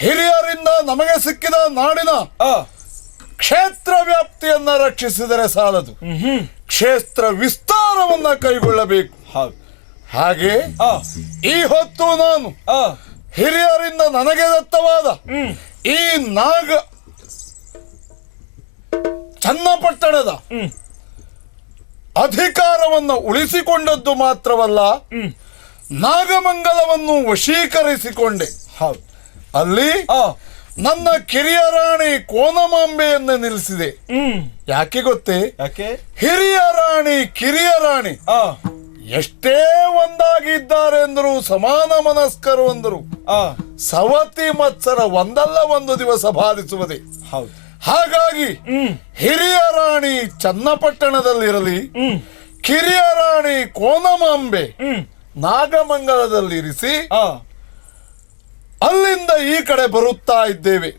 ಹಿರಿಯರಿಂದ ನಮಗೆ ಸಿಕ್ಕಿದ ನಾಡಿನ ಆ ಕ್ಷೇತ್ರ ವ್ಯಾಪ್ತಿಯನ್ನ ರಕ್ಷಿಸಿದರೆ ಸಾಲದು, ಕ್ಷೇತ್ರ ವಿಸ್ತಾರವನ್ನ ಕೈಗೊಳ್ಳಬೇಕು. ಹೌದು. ಹಾಗೆ ಆ ಈ ಹೊತ್ತು ನಾನು ಆ ಹಿರಿಯರಿಂದ ನನಗೆ ದತ್ತವಾದ ಈ ಚನ್ನಪಟ್ಟಣದ ಅಧಿಕಾರವನ್ನು ಉಳಿಸಿಕೊಂಡದ್ದು ಮಾತ್ರವಲ್ಲ, ನಾಗಮಂಗಲವನ್ನು ವಶೀಕರಿಸಿಕೊಂಡೆ. ಹೌದು. ಅಲ್ಲಿ ಆ ನನ್ನ ಕಿರಿಯ ರಾಣಿ ಕೋನಮಾಂಬೆಯನ್ನು ನಿಲ್ಲಿಸಿದೆ. ಯಾಕೆ ಗೊತ್ತೇ? ಯಾಕೆ? ಹಿರಿಯ ರಾಣಿ ಕಿರಿಯ ರಾಣಿ ಆ ಎಷ್ಟೇ ಒಂದಾಗಿದ್ದಾರೆ ಎಂದರು, ಸಮಾನ ಮನಸ್ಕರು ಅಂದರು, ಆ ಸವತಿ ಮತ್ಸರ ಒಂದಲ್ಲ ಒಂದು ದಿವಸ ಬಾಧಿಸುವುದೇ. ಹೌದು. ಹಾಗಾಗಿ ಹಿರಿಯ ರಾಣಿ ಚನ್ನಪಟ್ಟಣದಲ್ಲಿರಲಿ, ಕಿರಿಯ ರಾಣಿ ಕೋನಮಾಂಬೆ ನಾಗಮಂಗಲದಲ್ಲಿರಿಸಿ ಆ ಅಲ್ಲಿಂದ ಈ ಕಡೆ ಬರುತ್ತಾ ಇದ್ದೇವೆ.